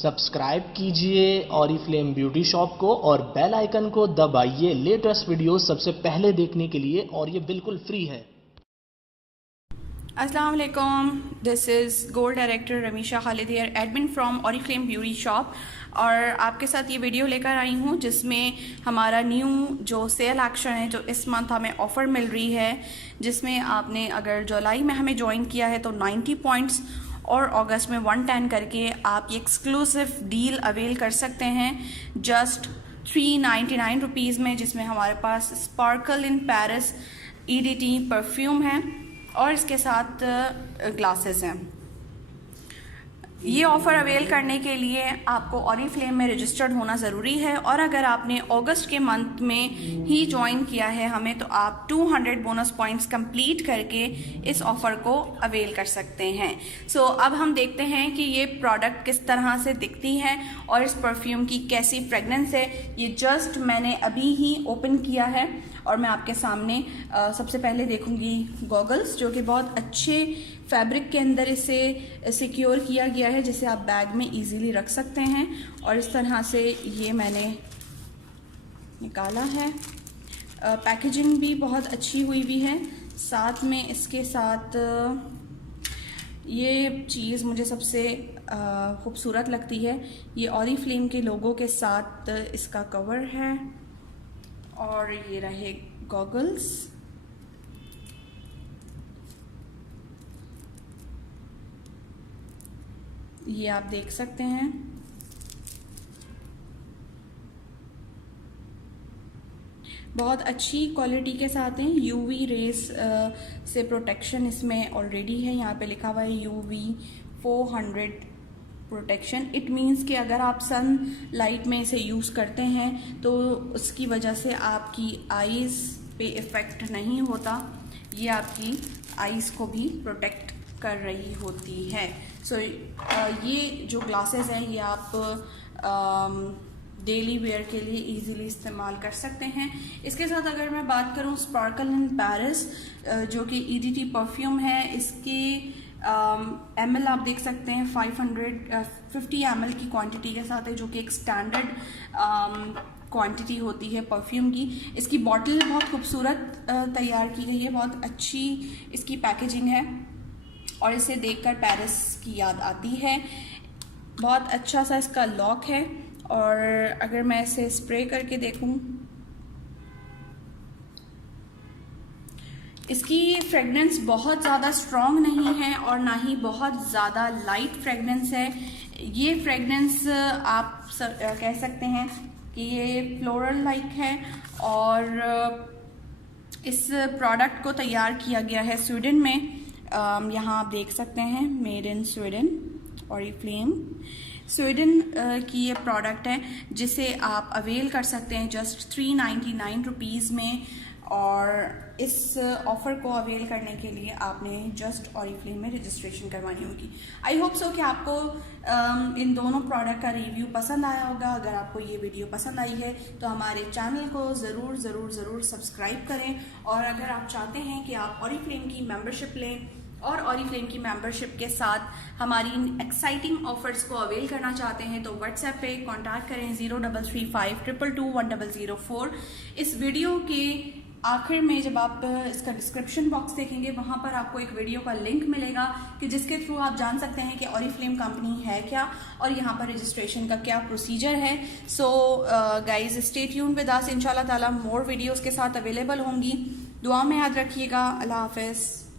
Subscribe कीजिए Oriflame beauty shop को और बेल आइकन को दबाइए लेटेस्ट वीडियो सबसे पहले देखने के लिए, और ये बिल्कुल फ्री है। अस्सलाम वालेकुम, this is gold director Ramisha Khalid here, admin from Oriflame beauty shop. और आपके साथ ये वीडियो लेकर आई हूँ जिसमें हमारा न्यू जो सेल एक्शन है, जो इस मंथ हमें ऑफ़र मिल रही है, जिसमें आपने अगर जुलाई में हमें ज्वाइन किया है तो 90 पॉइंट्स और अगस्त में 110 करके आप ये एक्सक्लूसिव डील अवेल कर सकते हैं जस्ट 399 रुपीज़ में, जिसमें हमारे पास sparkle in Paris EDT perfume है और इसके साथ ग्लासेस हैं। ये ऑफ़र अवेल करने के लिए आपको ऑरिफ्लेम में रजिस्टर्ड होना ज़रूरी है, और अगर आपने अगस्त के मंथ में ही ज्वाइन किया है हमें, तो आप 200 बोनस पॉइंट्स कंप्लीट करके इस ऑफ़र को अवेल कर सकते हैं। सो अब हम देखते हैं कि ये प्रोडक्ट किस तरह से दिखती है और इस परफ्यूम की कैसी फ्रेगनेंस है। ये जस्ट मैंने अभी ही ओपन किया है और मैं आपके सामने सबसे पहले देखूंगी गॉगल्स, जो कि बहुत अच्छे फैब्रिक के अंदर इसे सिक्योर किया गया है, जिसे आप बैग में इजीली रख सकते हैं। और इस तरह से ये मैंने निकाला है। पैकेजिंग भी बहुत अच्छी हुई भी है। साथ में इसके साथ ये चीज़ मुझे सबसे खूबसूरत लगती है, ये ऑरिफ्लेम के लोगों के साथ इसका कवर है। और ये रहे गॉगल्स। ये आप देख सकते हैं। बहुत अच्छी क्वालिटी के साथ हैं। UV रेस से प्रोटेक्शन इसमें ऑलरेडी है। यहाँ पे लिखा हुआ है UV 400 प्रोटेक्शन। इट मीन्स कि अगर आप सन लाइट में इसे यूज़ करते हैं तो उसकी वजह से आपकी आईज़ पे इफ़ेक्ट नहीं होता, ये आपकी आईज़ को भी प्रोटेक्ट कर रही होती है। सो ये जो ग्लासेस हैं ये आप डेली वेयर के लिए इजीली इस्तेमाल कर सकते हैं। इसके साथ अगर मैं बात करूं स्पार्कल इन पेरिस, जो कि EDT परफ्यूम है, इसके ml आप देख सकते हैं 550 ml की क्वांटिटी के साथ है, जो कि एक स्टैंडर्ड क्वांटिटी होती है परफ्यूम की। इसकी बॉटल बहुत खूबसूरत तैयार की गई है, बहुत अच्छी इसकी पैकेजिंग है और इसे देखकर पेरिस की याद आती है। बहुत अच्छा सा इसका लॉक है, और अगर मैं इसे स्प्रे करके देखूं, इसकी फ्रेगनेंस बहुत ज़्यादा स्ट्रॉन्ग नहीं है और ना ही बहुत ज़्यादा लाइट फ्रेगनेंस है। ये फ्रेगनेंस आप कह सकते हैं कि ये फ्लोरल लाइक है। और इस प्रोडक्ट को तैयार किया गया है स्वीडन में। यहाँ आप देख सकते हैं made in Sweden, Oriflame Sweden की ये प्रोडक्ट है, जिसे आप अवेल कर सकते हैं जस्ट 399 रुपीज़ में। और इस ऑफ़र को अवेल करने के लिए आपने जस्ट ऑरिफ्लेम में रजिस्ट्रेशन करवानी होगी। आई होप सो कि आपको इन दोनों प्रोडक्ट का रिव्यू पसंद आया होगा। अगर आपको ये वीडियो पसंद आई है तो हमारे चैनल को ज़रूर सब्सक्राइब करें। और अगर आप चाहते हैं कि आप ऑरिफ्लेम की मेंबरशिप लें और ऑरिफ्लेम की मेंबरशिप के साथ हमारी इन एक्साइटिंग ऑफर्स को अवेल करना चाहते हैं, तो व्हाट्सएप पे कांटेक्ट करें 0335221004। इस वीडियो के आखिर में जब आप इसका डिस्क्रिप्शन बॉक्स देखेंगे, वहाँ पर आपको एक वीडियो का लिंक मिलेगा कि जिसके थ्रू आप जान सकते हैं कि ऑरिफ्लेम कंपनी है क्या और यहाँ पर रजिस्ट्रेशन का क्या प्रोसीजर है। So guys stay tuned with us. इंशाल्लाह ताला मोर वीडियोस के साथ अवेलेबल होंगी। दुआ में याद रखिएगा। अल्लाह हाफिज़।